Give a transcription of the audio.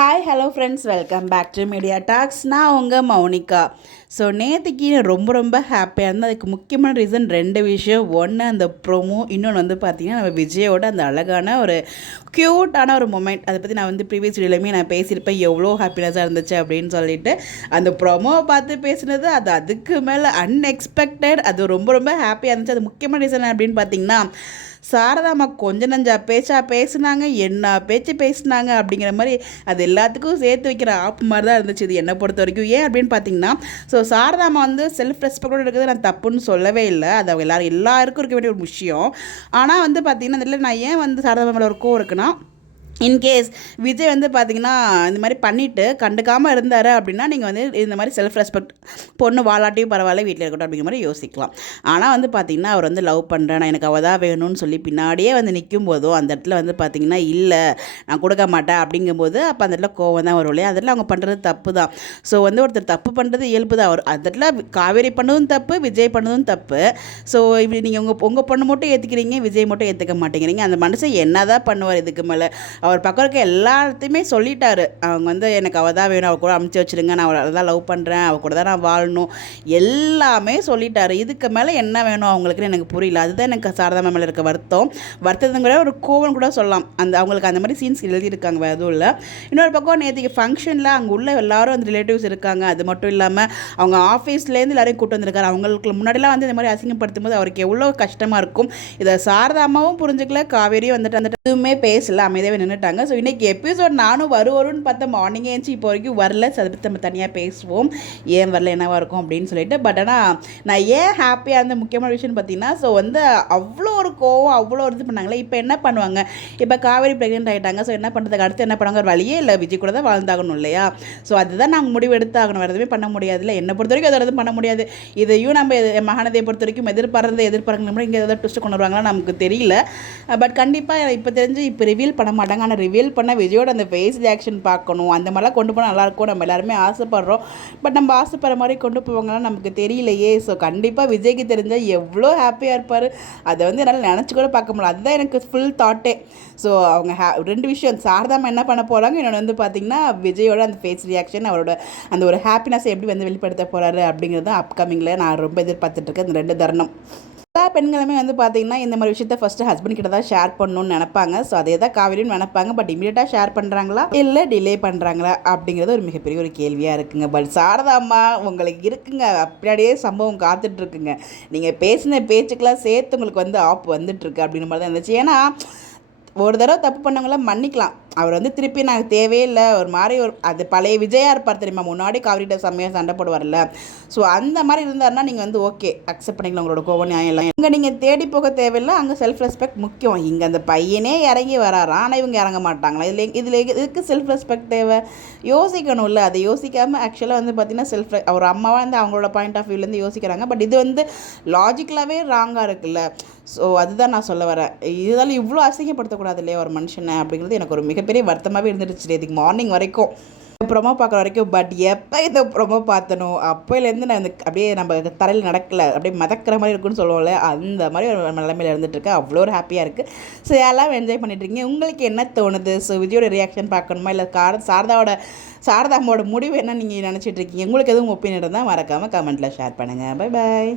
Hi hello friends, welcome back to Media Talks. நான் உங்கள் Mounika. So நேற்றுக்கு ரொம்ப ஹாப்பியாக இருந்தேன். அதுக்கு முக்கியமான ரீசன் ரெண்டு விஷயம். ஒன்று அந்த ப்ரோமோ, இன்னொன்று வந்து பார்த்திங்கன்னா நம்ம விஜயோட அந்த அழகான ஒரு க்யூட்டான ஒரு மொமெண்ட். அதை பற்றி நான் வந்து ப்ரீவியஸ் வீடியோலையுமே நான் பேசியிருப்பேன், எவ்வளோ ஹாப்பினஸாக இருந்துச்சு அப்படின்னு சொல்லிட்டு. அந்த ப்ரோமோவை பார்த்து பேசினது அதுக்கு மேலே அன்எக்ஸ்பெக்டட். அது ரொம்ப ஹாப்பியாக இருந்துச்சு. அது முக்கியமான ரீசன் அப்படின்னு பார்த்திங்கன்னா, சாரதாம்மா கொஞ்ச நஞ்சா பேசினாங்க, என்ன பேச்சு பேசினாங்க அப்படிங்கிற மாதிரி அது எல்லாத்துக்கும் சேர்த்து வைக்கிற ஆப் மாதிரி தான் இருந்துச்சு இது என்னை பொறுத்த வரைக்கும். ஏன் அப்படின்னு பார்த்தீங்கன்னா, ஸோ சாரதாம்மா வந்து செல்ஃப் ரெஸ்பெக்டோடு இருக்கிறது நான் தப்புன்னு சொல்லவே இல்லை. அது அவங்க எல்லாருக்கும் இருக்க வேண்டிய ஒரு விஷயம். ஆனால் வந்து பார்த்திங்கன்னா, அதில் நான் ஏன் வந்து சாரதாம்மா மேலே ஒரு கோவம் இருக்குன்னா, இன்கேஸ் விஜய் வந்து பார்த்திங்கன்னா இந்த மாதிரி பண்ணிவிட்டு கண்டுக்காமல் இருந்தார் அப்படின்னா, நீங்கள் வந்து இந்த மாதிரி செல்ஃப் ரெஸ்பெக்ட், பொண்ணு வாழாட்டியும் பரவாயில்ல வீட்டில் இருக்கட்டும் அப்படிங்கிற மாதிரி யோசிக்கலாம். ஆனால் வந்து பார்த்திங்கன்னா, அவர் வந்து லவ் பண்ணுறேன், நான் எனக்கு அவள் தான் வேணும்னு சொல்லி பின்னாடியே வந்து நிற்கும் போதும் அந்த இடத்துல வந்து பார்த்திங்கன்னா, இல்லை நான் கொடுக்க மாட்டேன் அப்படிங்கும்போது அப்போ அந்த இடத்துல கோவம் தான் வரும் இல்லையா. அதில் அவங்க பண்ணுறது தப்பு தான். ஸோ வந்து ஒருத்தர் தப்பு பண்ணுறது இயல்பு தான். அவர் அந்த இடத்துல காவேரி பண்ணதும் தப்பு, விஜய் பண்ணதும் தப்பு. ஸோ இப்படி நீங்கள் உங்கள் பொண்ணு மட்டும் ஏற்றுக்கிறீங்க, விஜய் மட்டும் ஏற்றுக்க மாட்டேங்கிறீங்க. அந்த மனுஷன் என்ன தான் பண்ணுவார் இதுக்கு மேலே? அவர் பக்கம் இருக்க எல்லாத்தையுமே சொல்லிட்டாரு. அவங்க வந்து எனக்கு அவள் தான் வேணும், அவள் கூட அமுச்சு வச்சுருங்க, நான் அவளை தான் லவ் பண்ணுறேன், அவள் கூட தான் நான் வாழணும், எல்லாமே சொல்லிட்டாரு. இதுக்கு மேலே என்ன வேணும் அவங்களுக்குன்னு எனக்கு புரியல. அதுதான் எனக்கு சாரதா மேலே இருக்க வருத்தத்துங்கிற ஒரு கோவம் கூட சொல்லலாம். அவங்களுக்கு அந்த மாதிரி சீன்ஸ் எழுதியிருக்காங்க, வேறு எதுவும் இல்லை. இன்னொரு பக்கம் நேற்றுக்கு ஃபங்க்ஷனில் அங்கே உள்ள எல்லாரும் வந்து ரிலேட்டிவ்ஸ் இருக்காங்க. அது மட்டும் இல்லாமல் அவங்க ஆஃபீஸ்லேருந்து எல்லாரையும் கூட்டு வந்திருக்காரு. அவங்களுக்கு முன்னாடிலாம் வந்து இந்த மாதிரி அசிங்கப்படுத்தும் போது அவருக்கு எவ்வளோ கஷ்டமாக இருக்கும். இதை சாரதாமாவும் புரிஞ்சுக்கல, காவேரியும் வந்துட்டு எதுவுமே பேசல, அமைதியாகவே நின்றுட்டாங்க. ஸோ இன்றைக்கி எபிசோட் நானும் வரும்னு பார்த்தா மார்னிங்கே ஏஞ்சி இப்போ வரைக்கும் வரல. ஸோ அதை பற்றி நம்ம தனியாக பேசுவோம், ஏன் வரல, என்னவாக இருக்கும் அப்படின்னு சொல்லிட்டு. பட் ஆனால் நான் ஏன் ஹாப்பியாக இருந்த முக்கியமான விஷயம்னு பார்த்தீங்கன்னா, ஸோ வந்து அவ்வளோ ஒரு கோவம், அவ்வளோ ஒரு இது பண்ணாங்களே. இப்போ என்ன பண்ணுவாங்க? இப்போ காவேரி ப்ரெக்னென்ட் ஆகிட்டாங்க. ஸோ என்ன பண்ணுறதுக்கு அடுத்து என்ன பண்ணுவாங்க? ஒரு வழியே இல்லை, விஜய் கூட தான் வாழ்ந்தாகணும் இல்லையா. ஸோ அதுதான் நாங்கள் முடிவு எடுத்தாகணும், வேறு எதுவுமே பண்ண முடியாதுல்ல. என்னை பொறுத்த வரைக்கும் அதை எதுவும் பண்ண முடியாது. இதையும் நம்ம மகாநதியை பொறுத்த வரைக்கும் எதிர்பார்க்கணும், இங்கே எதாவது ட்விஸ்ட் கொண்டு வருவாங்களா நமக்கு தெரியல. பட் கண்டிப்பாக இப்போ தெரிஞ்சு இப்போ ரிவீல் பண்ண மாட்டாங்க. ஆனால் ரிவீல் பண்ண விஜயோட அந்த ஃபேஸ் ரியாக்ஷன் பார்க்கணும். அந்த மாதிரிலாம் கொண்டு போனால் நல்லாயிருக்கும், நம்ம எல்லாருமே ஆசைப்படுறோம். பட் நம்ம ஆசைப்படுற மாதிரி கொண்டு போவாங்கன்னா நமக்கு தெரியலையே. ஸோ கண்டிப்பாக விஜய்க்கு தெரிஞ்சால் எவ்வளோ ஹாப்பியாக இருப்பார். அதை வந்து என்னால் நினச்சி கூட பார்க்க முடியல. அதுதான் எனக்கு ஃபுல் தாட்டே. ஸோ அவங்க ரெண்டு விஷயம், சாரதாமா என்ன பண்ண போகிறாங்க, இன்னொன்று வந்து பார்த்திங்கன்னா விஜயோட அந்த ஃபேஸ் ரியாக்ஷன், அவரோட அந்த ஒரு ஹாப்பினஸை எப்படி வந்து வெளிப்படுத்த போகிறாரு அப்படிங்கிறது தான் அப்கமிங்கில் நான் ரொம்ப எதிர்பார்த்துட்ருக்கேன். இந்த ரெண்டு தருணம் எல்லா பெண்களுமே வந்து பார்த்திங்கன்னா இந்த மாதிரி விஷயத்த ஃபஸ்ட்டு ஹஸ்பண்ட் கிட்ட தான் ஷேர் பண்ணணும்னு நினைப்பாங்க. ஸோ அதே தான் காவேரின்னு நினைப்பாங்க. பட் இமீடியட்டாக ஷேர் பண்ணுறாங்களா இல்லை டிலே பண்ணுறாங்களா அப்படிங்கிறது ஒரு மிகப்பெரிய ஒரு கேள்வியாக இருக்குங்க. பட் சாரதாம்மா உங்களுக்கு இருக்குங்க, அப்படியே சம்பவம் காத்துட்ருக்குங்க. நீங்கள் பேசின பேச்சுக்கெல்லாம் சேர்த்து உங்களுக்கு வந்து ஆப் வந்துட்டுருக்கு அப்படின்ற மாதிரி தான் இருந்துச்சு. ஏன்னா ஒரு தடவை தப்பு பண்ணவங்கள மன்னிக்கலாம். அவர் வந்து திருப்பி நாங்கள் தேவையில்லை ஒரு மாதிரி அது பழைய விஜயாக இருப்பார் தெரியுமா, முன்னாடி காவிரிட்ட செம்மையாக சண்டை போடுவார்ல. ஸோ அந்த மாதிரி இருந்தாருன்னா நீங்கள் வந்து ஓகே அக்செப்ட் பண்ணிக்கலாம், உங்களோட கோவம் நியாயம் இல்லை. இங்கே நீங்கள் தேடி போக தேவையில்லை, அங்கே செல்ஃப் ரெஸ்பெக்ட் முக்கியம். இங்கே அந்த பையனே இறங்கி வராராம், ஆனால் இவங்க இறங்க மாட்டாங்களா? இதில் இதுக்கு செல்ஃப் ரெஸ்பெக்ட் தேவை, யோசிக்கணும்ல. அதை யோசிக்காமல் ஆக்சுவலாக வந்து பார்த்திங்கன்னா அவர் அம்மாவாக வந்து அவங்களோட பாயிண்ட் ஆஃப் வியூலேருந்து யோசிக்கிறாங்க. பட் இது வந்து லாஜிக்கலாகவே ராங்காக இருக்குல்ல. ஸோ அதுதான் நான் சொல்ல வரேன். இதனால இவ்வளோ அசிங்கப்படுத்தக்கூடாது இல்லையா ஒரு மனுஷனை அப்படிங்கிறது எனக்கு ஒரு மிகப்பெரிய வருத்தமாகவே இருந்துருச்சு இதுக்கு மார்னிங் வரைக்கும், ப்ரொமோ பார்க்குற வரைக்கும். பட் எப்போ இந்த ப்ரொமோ பார்த்தனும் அப்போலேருந்து நான் அப்படியே நம்ம தரையில் நடக்கலை, அப்படியே மதக்கிற மாதிரி இருக்குன்னு சொல்லுவோம்ல, அந்த மாதிரி ஒரு நிலைமையில் இருந்துகிட்ருக்கேன். அவ்வளோ ஒரு ஹாப்பியாக இருக்குது. ஸோ எல்லாம் என்ஜாய் பண்ணிட்டுருக்கீங்க. உங்களுக்கு என்ன தோணுது? ஸோ விஜயோட ரியாக்ஷன் பார்க்கணுமா, இல்லை சாரதாமோட முடிவு என்ன நீங்கள் நினச்சிட்ருக்கீங்க? உங்களுக்கு எதுவும் ஒப்பீனியன் இருந்தால் மறக்காமல் கமெண்ட்டில் ஷேர் பண்ணுங்கள். Bye bye.